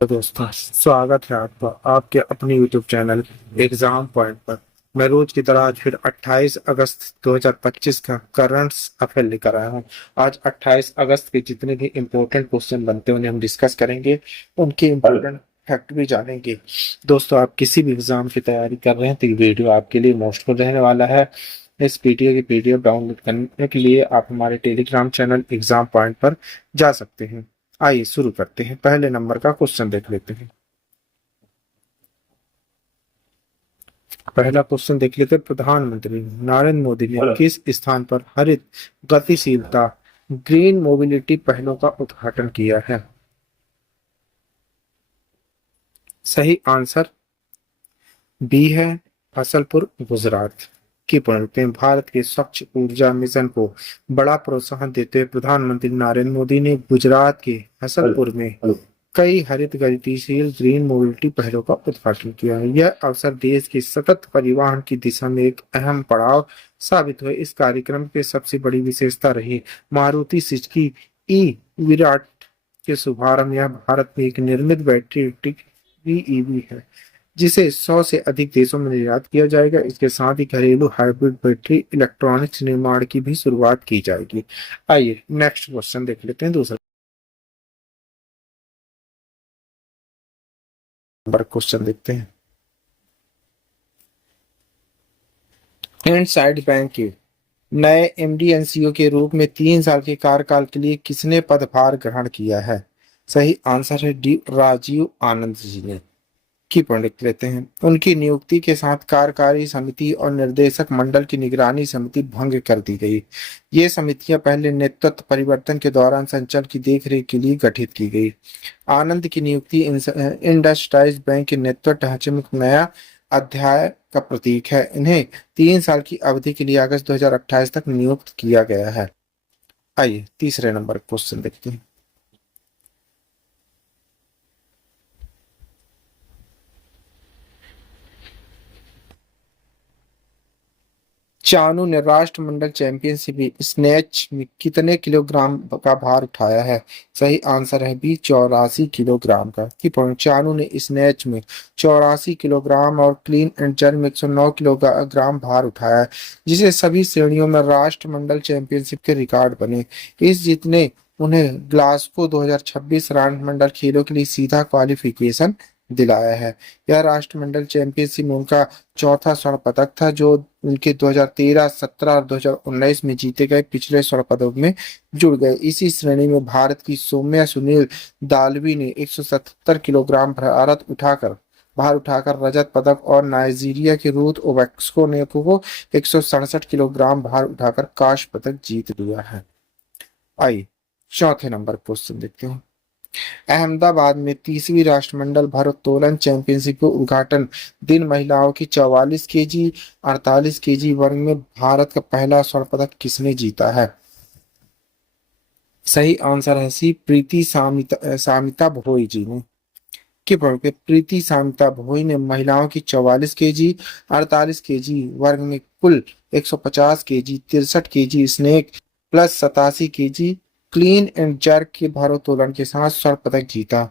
तो दोस्तों, स्वागत है आपका आपके अपने यूट्यूब चैनल एग्जाम पॉइंट पर। मैं रोज की तरह आज फिर 28 अगस्त 2025 का करंट्स अफेयर लेकर आया हूँ। आज 28 अगस्त के जितने भी इम्पोर्टेंट क्वेश्चन बनते हैं उन्हें हम डिस्कस करेंगे, उनके इम्पोर्टेंट फैक्ट भी जानेंगे। दोस्तों, आप किसी भी एग्जाम की तैयारी कर रहे हैं तो ये वीडियो आपके लिए मोस्टफुल रहने वाला है। इस वीडियो की पीडीएफ डाउनलोड करने के लिए आप हमारे टेलीग्राम चैनल एग्जाम पॉइंट पर जा सकते हैं। आइए शुरू करते हैं। पहले नंबर का क्वेश्चन देख लेते हैं। पहला क्वेश्चन देख लेते हैं। प्रधानमंत्री नरेंद्र मोदी ने किस स्थान पर हरित गतिशीलता ग्रीन मोबिलिटी पहलों का उद्घाटन किया है? सही आंसर बी है, फसलपुर, गुजरात। की पढ़ते हैं। भारत के स्वच्छ ऊर्जा मिशन को बड़ा प्रोत्साहन देते हुए प्रधानमंत्री नरेंद्र मोदी ने गुजरात के फसलपुर में कई हरित गतिशील ग्रीन मोबिलिटी पहलों का उद्घाटन किया है। यह अवसर देश की सतत परिवहन की दिशा में एक अहम पड़ाव साबित हुए। इस कार्यक्रम की सबसे बड़ी विशेषता रही मारुति सुजुकी ई विराट के शुभारंभ। यह भारत में एक निर्मित बैटरी इलेक्ट्रिक ईवी है जिसे 100 से अधिक देशों में निर्यात किया जाएगा। इसके साथ ही घरेलू हाइब्रिड बैटरी इलेक्ट्रॉनिक्स निर्माण की भी शुरुआत की जाएगी। आइए नेक्स्ट क्वेश्चन देख लेते हैं। दूसरा नंबर क्वेश्चन देखते हैं। इनसाइड बैंक के नए एमडी एनसीओ के रूप में 3 साल के कार्यकाल के लिए किसने पदभार ग्रहण किया है? सही आंसर है डी, राजीव आनंद जी ने। की पॉइंट लिख लेते हैं। उनकी नियुक्ति के साथ कार्यकारी समिति और निर्देशक मंडल की निगरानी समिति भंग कर दी गई। ये समितियां पहले नेतृत्व परिवर्तन के दौरान संचालन की देखरेख के लिए गठित की गई। आनंद की नियुक्ति इंडस्ट्राइज बैंक के नेतृत्व ढांचे में एक नया अध्याय का प्रतीक है। इन्हें 3 साल की अवधि के लिए अगस्त 2028 तक नियुक्त किया गया है। आइए तीसरे नंबर क्वेश्चन देखते हैं। चानू ने राष्ट्रमंडल चैंपियनशिप स्नैच में कितने किलोग्राम का भार उठाया है? सही आंसर है बी, 84 किलोग्राम का। की पॉइंट चानू ने स्नैच में 84 किलोग्राम और क्लीन एंड जर्क में 109 किलोग्राम भार उठाया है, जिसे सभी श्रेणियों में राष्ट्रमंडल चैंपियनशिप के रिकॉर्ड बने। इस जीत ने उन्हें ग्लासगो 2026 राष्ट्रमंडल खेलों के लिए सीधा क्वालिफिकेशन दिलाया है। यह राष्ट्रमंडल चैंपियनशिप में उनका चौथा स्वर्ण पदक था, जो उनके 2013, 17 और 2019 में जीते गए पिछले स्वर्ण पदक में जुड़ गए। इसी श्रेणी में भारत की सौम्या सुनील दालवी ने 177 किलोग्राम भार उठाकर रजत पदक और नाइजीरिया के रूथ ओबैक्सको ने को 167 किलोग्राम भार उठाकर कांस्य पदक जीत लिया है। आइए चौथे नंबर क्वेश्चन देखते हैं। अहमदाबाद में 30वीं राष्ट्रमंडल भारोत्तोलन चैंपियनशिप का उद्घाटन दिन महिलाओं की 44 केजी 48 केजी वर्ग में भारत का पहला स्वर्ण पदक किसने जीता है? सही आंसर है सी, प्रीति सामिता भोई जी ने। के पॉइंट पे प्रीति सामिता भोई ने महिलाओं की 44 केजी 48 केजी वर्ग में कुल 150 KG 63 KG snake plus 87 KG clean and jerk के भारोत्तोलन के साथ स्वर्ण पदक जीता।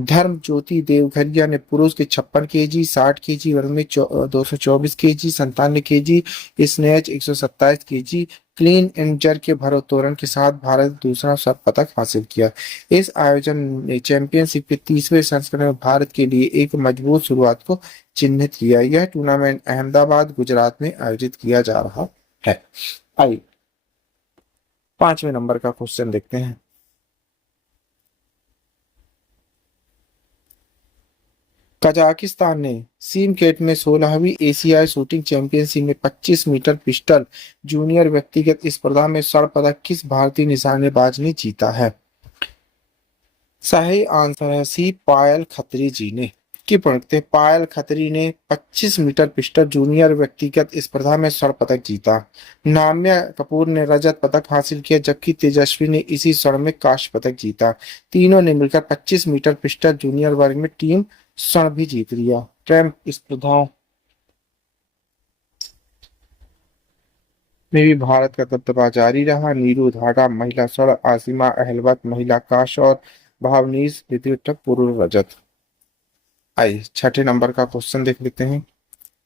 धर्म ज्योति देवघरिया ने पुरुष के 56 केजी 60 केजी वर्ग में 224 KG 97 KG snatch 127 KG clean and jerk के भारोत्तोलन के साथ भारत दूसरा स्वर्ण पदक हासिल किया। इस आयोजन ने चैंपियनशिप के 30वें संस्करण में भारत के लिए एक मजबूत शुरुआत को चिन्हित किया। यह टूर्नामेंट अहमदाबाद, गुजरात में आयोजित किया जा रहा है। आइए 5वें नंबर का क्वेश्चन देखते हैं। कजाकिस्तान ने सिमकेट में 16वीं एशियाई शूटिंग चैंपियनशिप में 25 मीटर पिस्टल जूनियर व्यक्तिगत स्पर्धा में स्वर्ण पदक किस भारतीय निशानेबाज ने जीता है? सही आंसर है सी, पायल खत्री जी ने। की पढ़ते पायल खत्री ने 25 मीटर पिस्टल जूनियर व्यक्तिगत स्पर्धा में स्वर्ण पदक जीता। नाम्या कपूर ने रजत पदक हासिल किया, जबकि तेजस्वी ने इसी स्वर्ण में कांस्य पदक जीता। तीनों ने मिलकर 25 मीटर पिस्टल जूनियर वर्ग में टीम स्वर्ण भी जीत लिया। ट्रैम्प स्पर्धाओं में भी भारत का दबदबा जारी रहा। नीरू धाड़ा महिला स्वर्ण, आसिमा अहलवत महिला कांस्य और भावनीश विद्युत पूर्व रजत। आइए छठे नंबर का क्वेश्चन देख लेते हैं।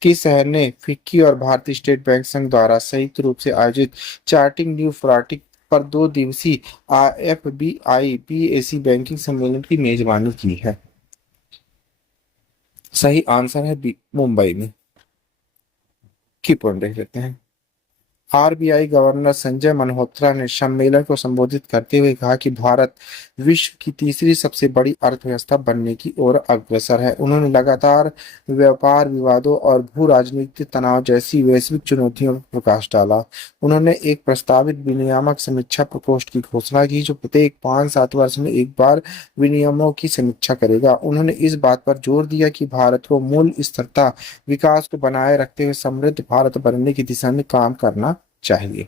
किस शहर ने फिक्की और भारतीय स्टेट बैंक संघ द्वारा संयुक्त रूप से आयोजित चार्टिंग न्यू फ्राटिक पर 2 दिवसीय IFBI PAC बैंकिंग सम्मेलन की मेजबानी की है? सही आंसर है बी, मुंबई में। की पॉइंट देख लेते हैं। आरबीआई गवर्नर संजय मल्होत्रा ने सम्मेलन को संबोधित करते हुए कहा कि भारत विश्व की तीसरी सबसे बड़ी अर्थव्यवस्था बनने की ओर अग्रसर है। उन्होंने लगातार व्यापार विवादों और भू राजनीतिक तनाव जैसी वैश्विक चुनौतियों पर प्रकाश डाला। उन्होंने एक प्रस्तावित विनियामक समीक्षा प्रकोष्ठ की घोषणा की जो प्रत्येक 5-7 वर्ष में एक बार विनियमों की समीक्षा करेगा। उन्होंने इस बात पर जोर दिया कि भारत को मूल्य स्थिरता, विकास को बनाए रखते हुए समृद्ध भारत बनने की दिशा में काम करना चाहिए।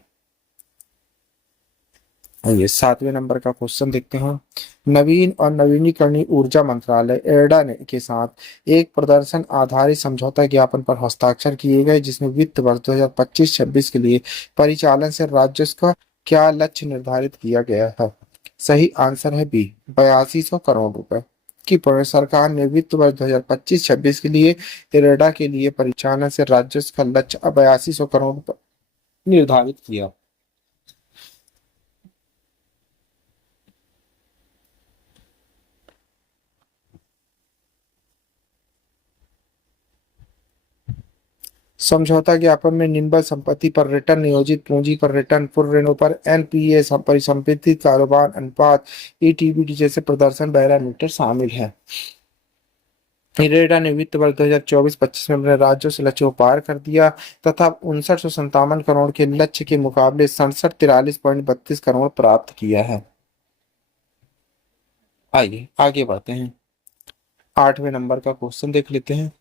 आइए 7वें नंबर का क्वेश्चन देखते हैं। नवीन और नवीनीकरणीय ऊर्जा मंत्रालय एडा ने के साथ एक प्रदर्शन आधारित समझौता ज्ञापन पर हस्ताक्षर किए गए जिसमें वित्त वर्ष 2025-26 के लिए परिचालन से राजस्व का क्या लक्ष्य निर्धारित किया गया है? सही आंसर है बी, 8200 करोड़ रुपए की सरकार ने वित्त वर्ष 2025-26 के लिए इरेडा के लिए परिचालन से राजस्व का लक्ष्य 8200 करोड़ निर्धारित किया। समझौता ज्ञापन में निम्बल संपत्ति पर रिटर्न, नियोजित पूंजी पर रिटर्न, पूर्व ऋणों पर एनपीए, परिसंपत्ति कारोबार अनुपात, ईटीबी जैसे प्रदर्शन पैरामीटर शामिल हैं। इरेडा ने वित्त वर्ष 2024-25 में अपने राज्यों से लक्ष्य को पार कर दिया तथा 5957 करोड़ के लक्ष्य के मुकाबले 6743.32 करोड़ प्राप्त किया है। आइए आगे बढ़ते हैं। 8वें नंबर का क्वेश्चन देख लेते हैं।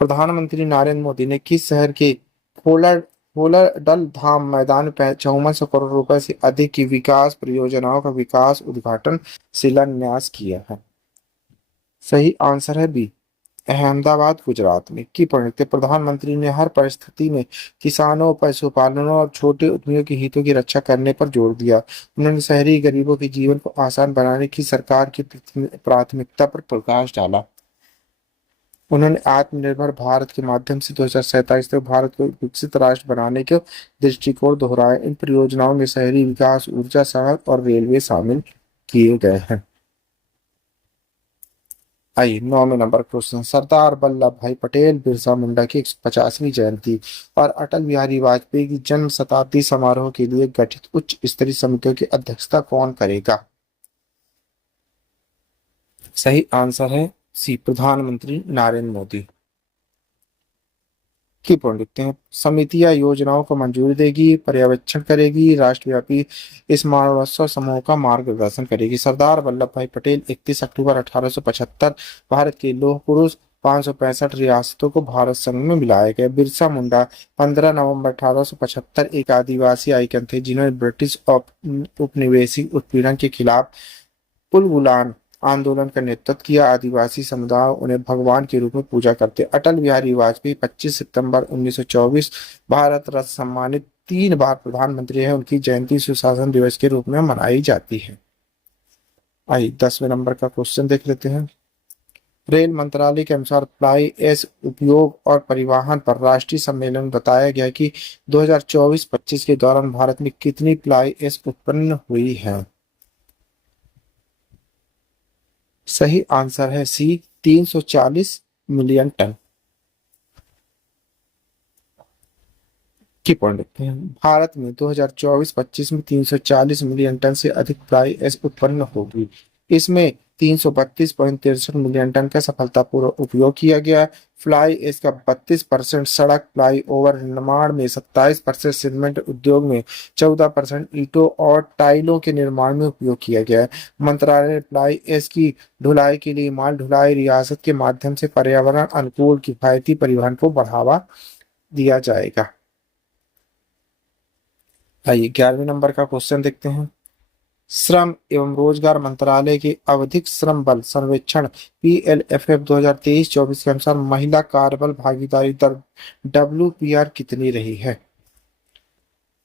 प्रधानमंत्री नरेंद्र मोदी ने किस शहर के कोलर कोलाडल धाम मैदान में 5400 करोड़ रुपए से अधिक की विकास परियोजनाओं का विकास उद्घाटन शिलान्यास किया है? सही आंसर है बी, अहमदाबाद गुजरात में। की पॉइंट, प्रधानमंत्री ने हर परिस्थिति में किसानों, पशुपालनों और छोटे उद्यमियों के हितों की रक्षा करने पर जोर दिया। उन्होंने शहरी गरीबों के जीवन को आसान बनाने की सरकार की प्राथमिकता पर प्रकाश डाला। उन्होंने आत्मनिर्भर भारत के माध्यम से 2047 तक भारत को एक विकसित राष्ट्र बनाने के दृष्टिकोण दोहराए। इन परियोजनाओं में शहरी विकास, ऊर्जा, सड़क और रेलवे शामिल किए गए हैं। आइए 9वें नंबर क्वेश्चन। सरदार वल्लभ भाई पटेल बिरसा मुंडा की 150वीं जयंती और अटल बिहारी वाजपेयी की जन्म शताब्दी समारोह के लिए गठित उच्च स्तरीय समितियों की अध्यक्षता कौन करेगा? सही आंसर है सी, प्रधानमंत्री नरेंद्र मोदी। की पॉइंट लिखते हैं। समितियां योजनाओं को मंजूरी देगी, पर्यवेक्षण करेगी, राष्ट्रव्यापी स्मरणोत्सव समूह का मार्गदर्शन करेगी। सरदार वल्लभ भाई पटेल 31 अक्टूबर 1875 भारत के लौह पुरुष, 565 रियासतों को भारत संघ में मिलाया गया। बिरसा मुंडा 15 नवंबर 1875 एक आदिवासी आइकन थे जिन्होंने ब्रिटिश उपनिवेशिक उत्पीड़न के खिलाफ उलगुलान आंदोलन का नेतृत्व किया। आदिवासी समुदाय उन्हें भगवान के रूप में पूजा करते। अटल बिहारी वाजपेयी 25 सितंबर 1924 भारत रत्न सम्मानित 3 बार प्रधानमंत्री हैं। उनकी जयंती सुशासन दिवस के रूप में मनाई जाती है। आइए 10वें नंबर का क्वेश्चन देख लेते हैं। रेल मंत्रालय के अनुसार फ्लाई ऐश उपयोग और परिवहन पर राष्ट्रीय सम्मेलन में बताया गया कि 2024-25 के दौरान भारत में कितनी फ्लाई ऐश उत्पन्न हुई है? सही आंसर है सी, 340 मिलियन टन। की पॉइंट लिखते हैं। भारत में 2024-25 में 340 मिलियन टन से अधिक फ्लाई ऐश उत्पन्न होगी। इसमें 332.63 मिलियन टन का सफलतापूर्वक उपयोग किया गया। फ्लाई ऐश का 32%, सड़क, फ्लाई ओवर निर्माण में 27%, सीमेंट उद्योग में 14%, ईंटों और टाइलों के निर्माण में उपयोग किया गया है। मंत्रालय ने फ्लाई ऐश की ढुलाई के लिए माल ढुलाई रियासत के माध्यम से पर्यावरण अनुकूल किफायती परिवहन को बढ़ावा दिया जाएगा। आइए 11वें नंबर का क्वेश्चन देखते हैं। श्रम एवं रोजगार मंत्रालय के आवधिक श्रम बल सर्वेक्षण PLFF 2023-24 के अनुसार महिला कार्यबल भागीदारी दर WPR कितनी रही है?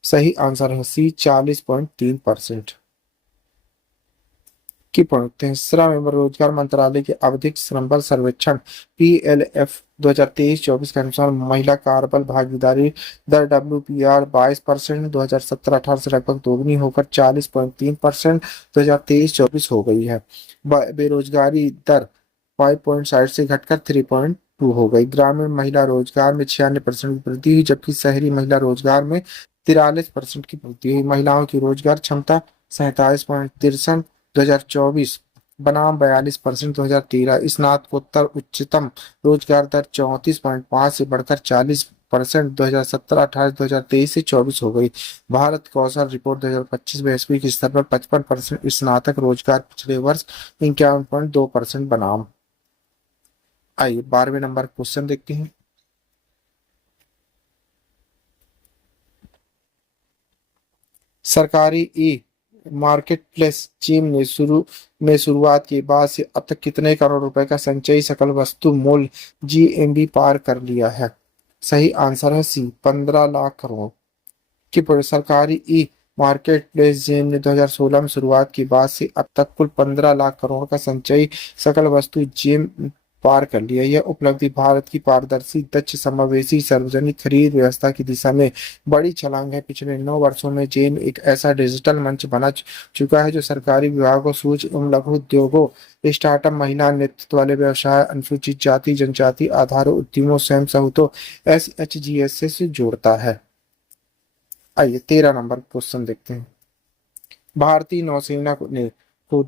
सही आंसर है सी 40.3%। की पहुंचते हैं श्रम एवं रोजगार मंत्रालय के आवधिक श्रम बल सर्वेक्षण PLF 2023-24 के अनुसार महिला कार्यबल भागीदारी दर WPR 22% 2017-18 से लगभग दोगुनी होकर 40.3% 2023-24 हो गई है। बेरोजगारी दर 5.60 से घटकर 3.2 हो गई। ग्रामीण महिला रोजगार में 96% की वृद्धि हुई, जबकि शहरी महिला रोजगार में 43% की वृद्धि हुई। महिलाओं की रोजगार क्षमता 47.63 2024 बनाम 42% 2013। स्नातकोत्तर उच्चतम रोजगार दर 34.5 से बढ़कर 40% 2017-18 2023 से 24 हो गई। भारत कौशल रिपोर्ट 2025 वैश्विक स्तर पर 55% स्नातक रोजगार पिछले वर्ष 51.2% बनाम। आइए 12वें नंबर क्वेश्चन देखते हैं। सरकारी ई मार्केट प्लेस चीन ने शुरुआत के बाद से अब तक कितने करोड़ रुपए का संचयी सकल वस्तु मूल्य GMV पार कर लिया है? सही आंसर है सी 15 लाख करोड़। की सरकारी ई मार्केट प्लेस जेम ने 2016 में शुरुआत की बाद से अब तक कुल 15 लाख करोड़ का संचयी सकल वस्तु जेम पार कर लिया। यह उपलब्धि भारत की पारदर्शी दक्ष समावेशी सार्वजनिक खरीद व्यवस्था की दिशा में बड़ी छलांग है। पिछले 9 वर्षों में जेम एक ऐसा डिजिटल मंच बना चुका है जो सरकारी विभागों, सूक्ष्म एवं लघु उद्योगों, स्टार्टअप, महिला नेतृत्व वाले व्यवसाय, अनुसूचित जाति जनजाति आधारित उद्यमों, स्वयं सहायता SHGS से जोड़ता है। आइए 13 नंबर क्वेश्चन देखते हैं। भारतीय नौसेना को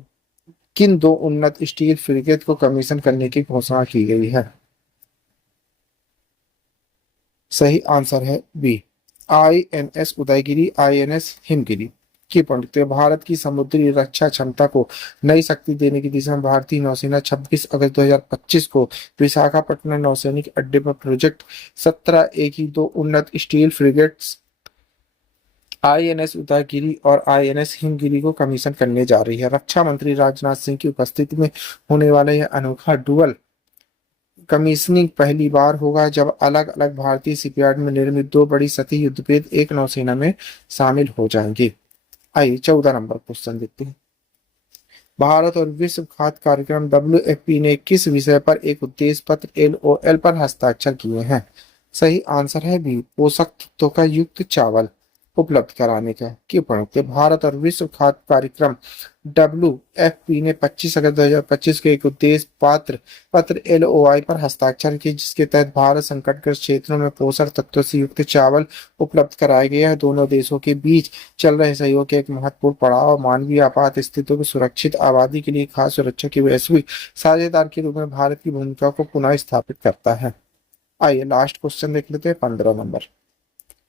किन 2 उन्नत स्टील फ्रिगेट को कमीशन करने की घोषणा की गई है? सही आंसर है B INS Udaygiri, INS Himgiri. की पढ़ते भारत की समुद्री रक्षा क्षमता को नई शक्ति देने की दिशा में भारतीय नौसेना 26 अगस्त 2025 को विशाखापट्टनम नौसैनिक अड्डे पर प्रोजेक्ट 17 A की 2 उन्नत स्टील फ्रिगेट्स INS उदयगिरी और INS हिमगिरी को कमीशन करने जा रही है। रक्षा मंत्री राजनाथ सिंह की उपस्थिति में होने वाला यह अनोखा डुअल कमीशनिंग पहली बार होगा जब अलग अलग भारतीय शिपयार्ड में निर्मित 2 बड़ी सतही युद्धपोत एक नौसेना में शामिल हो जाएंगे। आइए 14 नंबर क्वेश्चन देखते हैं। भारत और विश्व खाद्य कार्यक्रम WFP ने किस विषय पर एक उद्देश्य पत्र LOL पर हस्ताक्षर किए हैं? सही आंसर है बी पोषक तत्वों का युक्त चावल उपलब्ध कराने का। की पढ़ते भारत और विश्व खाद्य कार्यक्रम WFP ने 25 अगस्त 2025 को एक उद्देश्य पत्र LOI पर हस्ताक्षर किए, जिसके तहत भारत संकटग्रस्त क्षेत्रों में पोषक तत्वों से युक्त चावल उपलब्ध कराया गया है। दोनों देशों के बीच चल रहे सहयोग के एक महत्वपूर्ण पड़ाव मानवीय आपात स्थितियों की सुरक्षित आबादी के लिए खाद्य सुरक्षा की वैश्विक साझेदार के रूप में भारत की भूमिका को पुनः स्थापित करता है। आइए लास्ट क्वेश्चन देख लेते हैं 15 नंबर।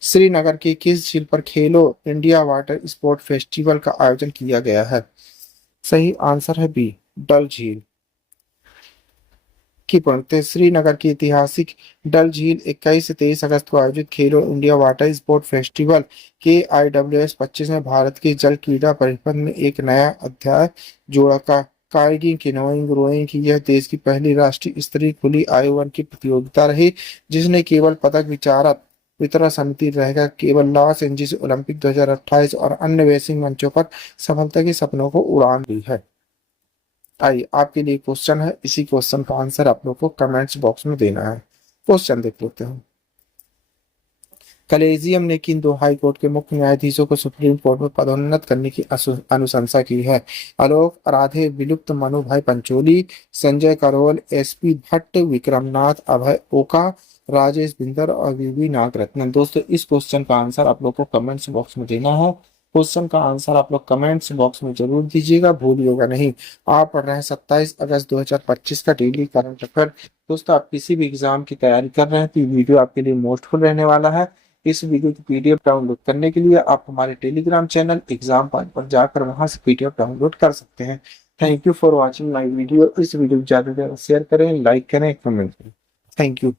श्रीनगर की किस झील पर खेलो इंडिया वाटर स्पोर्ट फेस्टिवल का आयोजन किया गया है? सही आंसर है बी डल झील। की पढ़ते श्रीनगर की ऐतिहासिक डल झील 21 से 23 अगस्त को आयोजित खेलो India water sport festival KIWS 25 में भारत के जल क्रीड़ा परिपथ में एक नया अध्याय जोड़ा का काइकिंग, कैनोइंग, रोइंग की यह देश की पहली राष्ट्रीय स्तरीय खुली आयु वर्ग की प्रतियोगिता रही, जिसने केवल पदक विचारक वितरण समिति रहेगा केवल लॉस एंजिल्स ओलंपिक 2028 और अन्य वैश्विक मंचों पर सफलता के सपनों को उड़ान दी है। आइए आपके लिए क्वेश्चन है, इसी क्वेश्चन का आंसर आप लोग को कमेंट्स बॉक्स में देना है। क्वेश्चन देख लेते हैं। कलेजियम ने किन 2 हाई कोर्ट के मुख्य न्यायाधीशों को सुप्रीम कोर्ट में पदोन्नत करने की अनुशंसा की है? आलोक राधे, विलुप्त मनु भाई पंचोली, संजय करोल, SP भट्ट, विक्रमनाथ अभय ओका, राजेश बिंदर और VV नागरत्नन। दोस्तों इस क्वेश्चन का आंसर आप लोग को कमेंट्स बॉक्स में देना है। क्वेश्चन का आंसर आप लोग कमेंट्स बॉक्स में जरूर दीजिएगा, भूलिएगा नहीं। आप पढ़ रहे हैं 27 अगस्त 2025 का डेली करंट अफेयर। दोस्तों आप किसी भी एग्जाम की तैयारी कर रहे हैं तो ये वीडियो आपके लिए मोस्टफुल रहने वाला है। इस वीडियो की PDF डाउनलोड करने के लिए आप हमारे टेलीग्राम चैनल एग्जाम पॉइंट पर जाकर वहां से PDF डाउनलोड कर सकते हैं। Thank you for watching my video. इस वीडियो को ज्यादा से ज्यादा शेयर करें, लाइक करें, कमेंट करें। Thank you.